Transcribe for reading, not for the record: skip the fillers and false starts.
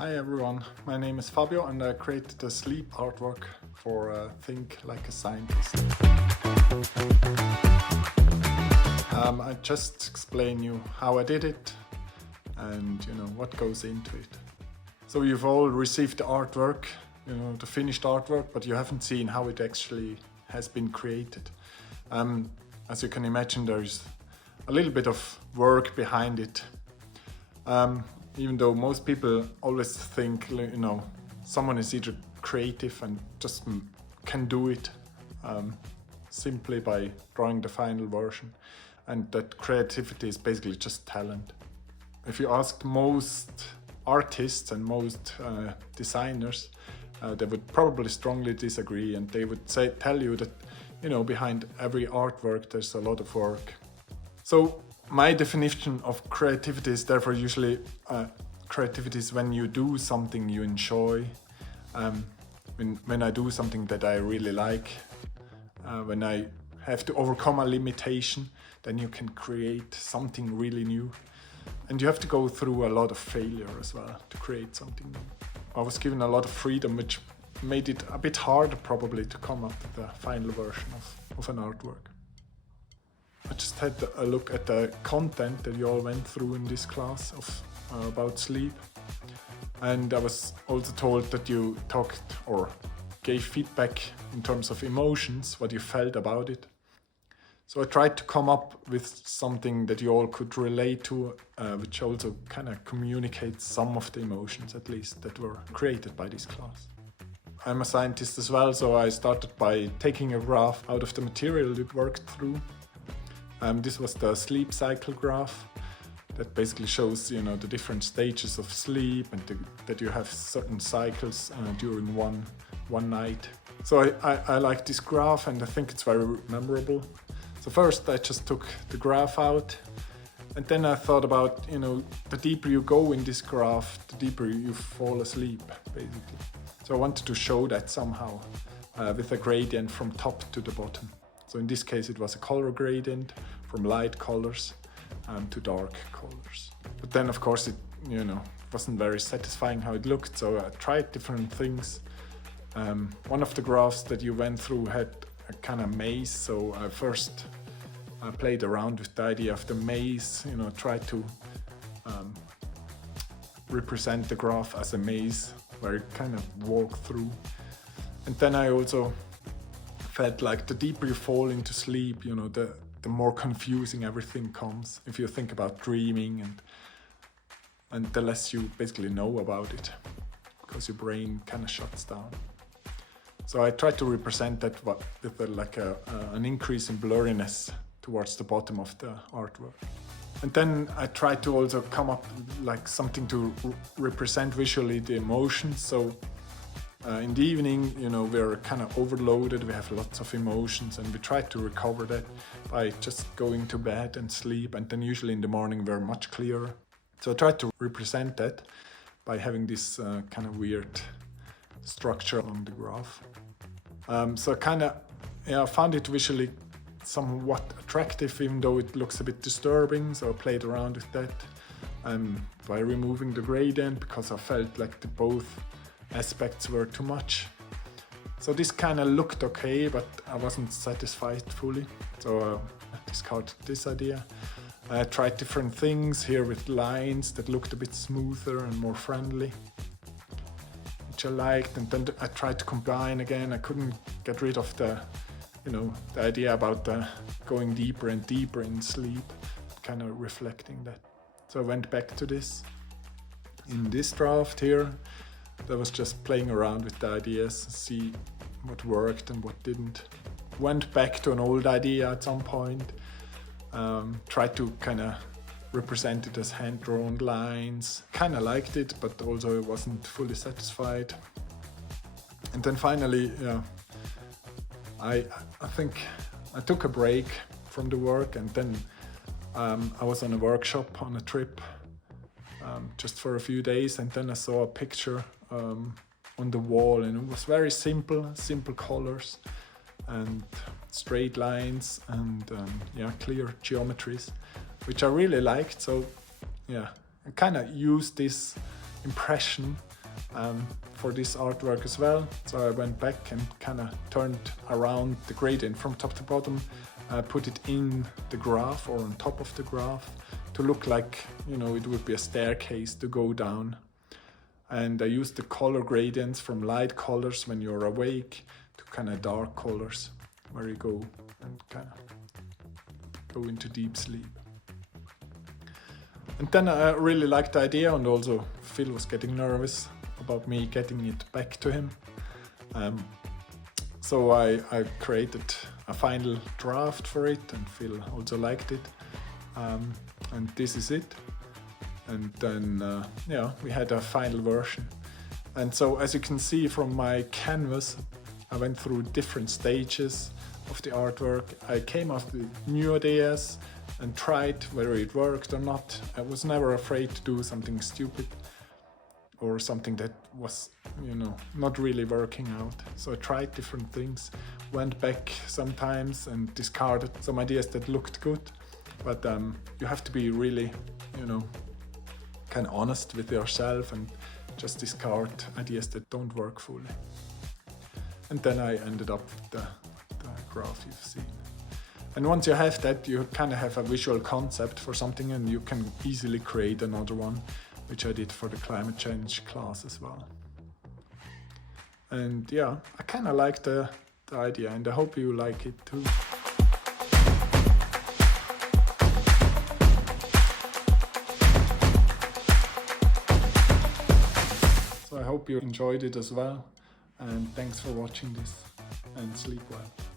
Hi everyone, my name is Fabio and I created a sleep artwork for Think Like a Scientist. I just explain you how I did it and what goes into it. So you've all received the artwork, the finished artwork, but you haven't seen how it actually has been created. As you can imagine, there's a little bit of work behind it. Even though most people always think, someone is either creative and just can do it simply by drawing the final version, and that creativity is basically just talent. If you asked most artists and most designers, they would probably strongly disagree, and they would tell you that, behind every artwork there's a lot of work. So my definition of creativity is therefore usually creativity is when you do something you enjoy, when I do something that I really like, when I have to overcome a limitation, then you can create something really new. And you have to go through a lot of failure as well to create something new. I was given a lot of freedom, which made it a bit harder probably to come up with the final version of an artwork. I just had a look at the content that you all went through in this class about sleep. And I was also told that you talked or gave feedback in terms of emotions, what you felt about it. So I tried to come up with something that you all could relate to, which also kind of communicates some of the emotions, at least, that were created by this class. I'm a scientist as well, so I started by taking a graph out of the material we worked through. This was the sleep cycle graph that basically shows, the different stages of sleep and that you have certain cycles during one night. So I like this graph and I think it's very memorable. So first I just took the graph out, and then I thought about, the deeper you go in this graph, the deeper you fall asleep, basically. So I wanted to show that somehow with a gradient from top to the bottom. So in this case it was a color gradient from light colors to dark colors. But then of course it wasn't very satisfying how it looked, so I tried different things. One of the graphs that you went through had a kind of maze, so I first played around with the idea of the maze, tried to represent the graph as a maze where you kind of walk through. And then I also felt like the deeper you fall into sleep, the more confusing everything comes. If you think about dreaming, and the less you basically know about it, because your brain kind of shuts down. So I tried to represent that with an increase in blurriness towards the bottom of the artwork. And then I tried to also come up like something to represent visually the emotions. So in the evening, we're kind of overloaded, we have lots of emotions, and we try to recover that by just going to bed and sleep, and then usually in the morning we're much clearer. So I tried to represent that by having this kind of weird structure on the graph. So I found it visually somewhat attractive, even though it looks a bit disturbing, so I played around with that by removing the gradient, because I felt like both aspects were too much. So this kind of looked okay, but I wasn't satisfied fully, so I discarded this idea. I tried different things here with lines that looked a bit smoother and more friendly, which I liked, and then I tried to combine again. I couldn't get rid of the idea about going deeper and deeper in sleep, kind of reflecting that. So I went back to this. In this draft here, I was just playing around with the ideas, see what worked and what didn't. Went back to an old idea at some point, tried to kind of represent it as hand-drawn lines. Kind of liked it, but also I wasn't fully satisfied. And then finally, I think I took a break from the work, and then I was on a workshop on a trip just for a few days, and then I saw a picture on the wall, and it was very simple colors and straight lines and clear geometries, which I really liked. So I kind of used this impression for this artwork as well. So I went back and kind of turned around the gradient from top to bottom, put it in the graph or on top of the graph to look like, you know, it would be a staircase to go down. And I used the color gradients from light colors when you're awake to kind of dark colors where you go and kind of go into deep sleep. And then I really liked the idea, and also Phil was getting nervous about me getting it back to him. So I created a final draft for it, and Phil also liked it. And this is it. And then, yeah, we had a final version. And so, as you can see from my canvas, I went through different stages of the artwork. I came up with new ideas and tried whether it worked or not. I was never afraid to do something stupid or something that was, you know, not really working out. So I tried different things, went back sometimes and discarded some ideas that looked good. But you have to be really, you know, kind of honest with yourself and just discard ideas that don't work fully. And then I ended up with the graph you've seen. And once you have that, you kind of have a visual concept for something, and you can easily create another one, which I did for the climate change class as well. And yeah, I kind of like the idea, and I hope you like it too. So I hope you enjoyed it as well, and thanks for watching this, and sleep well.